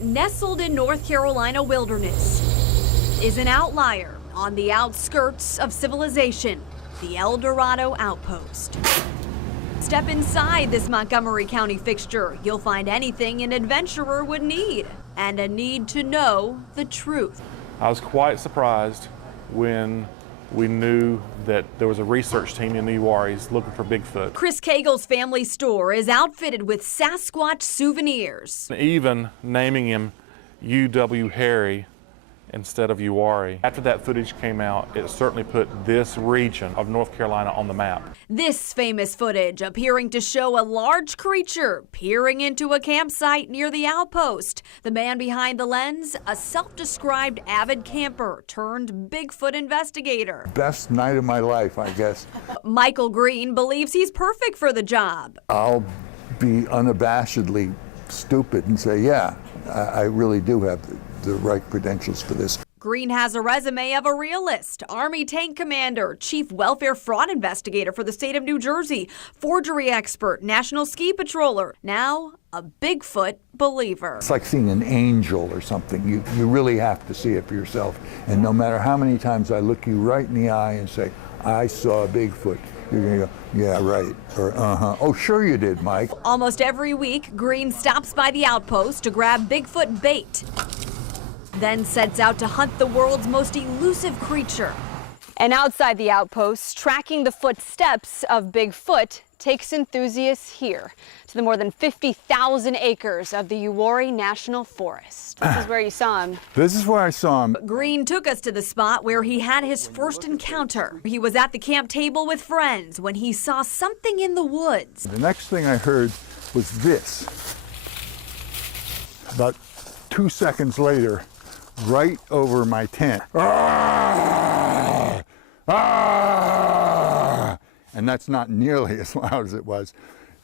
nestled in North Carolina wilderness, is an outlier on the outskirts of civilization, the El Dorado Outpost. Step inside this Montgomery County fixture, you'll find anything an adventurer would need, and a need to know the truth. I was quite surprised when we knew that there was a research team in the Uwaris looking for Bigfoot. Chris Cagle's family store is outfitted with Sasquatch souvenirs. Even naming him UW Harry instead of Uwari. After that footage came out, it certainly put this region of North Carolina on the map. This famous footage appearing to show a large creature peering into a campsite near the outpost. The man behind the lens, a self-described avid camper turned Bigfoot investigator. Best night of my life, I guess. Michael Green believes he's perfect for the job. I'll be unabashedly stupid and say, yeah, I really do have the right credentials for this. Green has a resume of a realist, Army tank commander, chief welfare fraud investigator for the state of New Jersey, forgery expert, national ski patroller, now a Bigfoot believer. It's like seeing an angel or something. You really have to see it for yourself. And no matter how many times I look you right in the eye and say, I saw a Bigfoot, you're going to go, yeah, right, or uh-huh. Oh, sure you did, Mike. Almost every week, Green stops by the outpost to grab Bigfoot bait, then sets out to hunt the world's most elusive creature. And outside the outpost, tracking the footsteps of Bigfoot takes enthusiasts here to the more than 50,000 acres of the Uwari National Forest. This is where you saw him. This is where I saw him. Green took us to the spot where he had his first encounter. He was at the camp table with friends when he saw something in the woods. The next thing I heard was this. About 2 seconds later, right over my tent. Ah! Ah! And that's not nearly as loud as it was.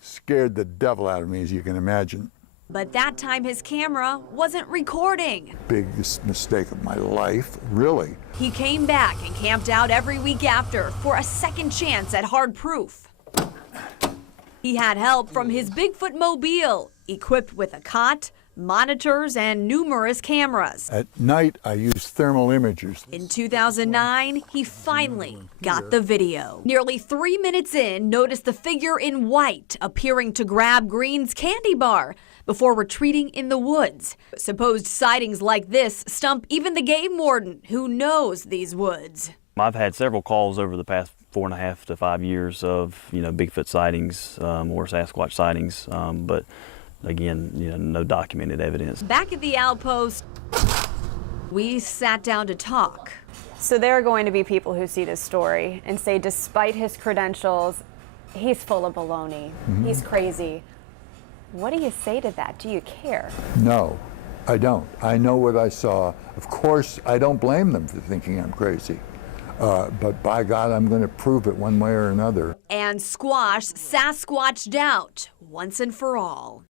Scared the devil out of me, as you can imagine. But that time his camera wasn't recording. Biggest mistake of my life, really. He came back and camped out every week after for a second chance at hard proof. He had help from his Bigfoot mobile, equipped with a cot, monitors, and numerous cameras. At night, I use thermal imagers. In 2009, he finally got the video. Nearly 3 minutes in, notice the figure in white appearing to grab Green's candy bar before retreating in the woods. Supposed sightings like this stump even the game warden, who knows these woods. I've had several calls over the past 4.5 to 5 years of, Bigfoot sightings or Sasquatch sightings, but again, no documented evidence. Back at the outpost, we sat down to talk. So there are going to be people who see this story and say, despite his credentials, he's full of baloney. He's crazy. What do you say to that? Do you care? No, I don't. I know what I saw. Of course, I don't blame them for thinking I'm crazy. But by God, I'm going to prove it one way or another. And squash Sasquatch doubt once and for all.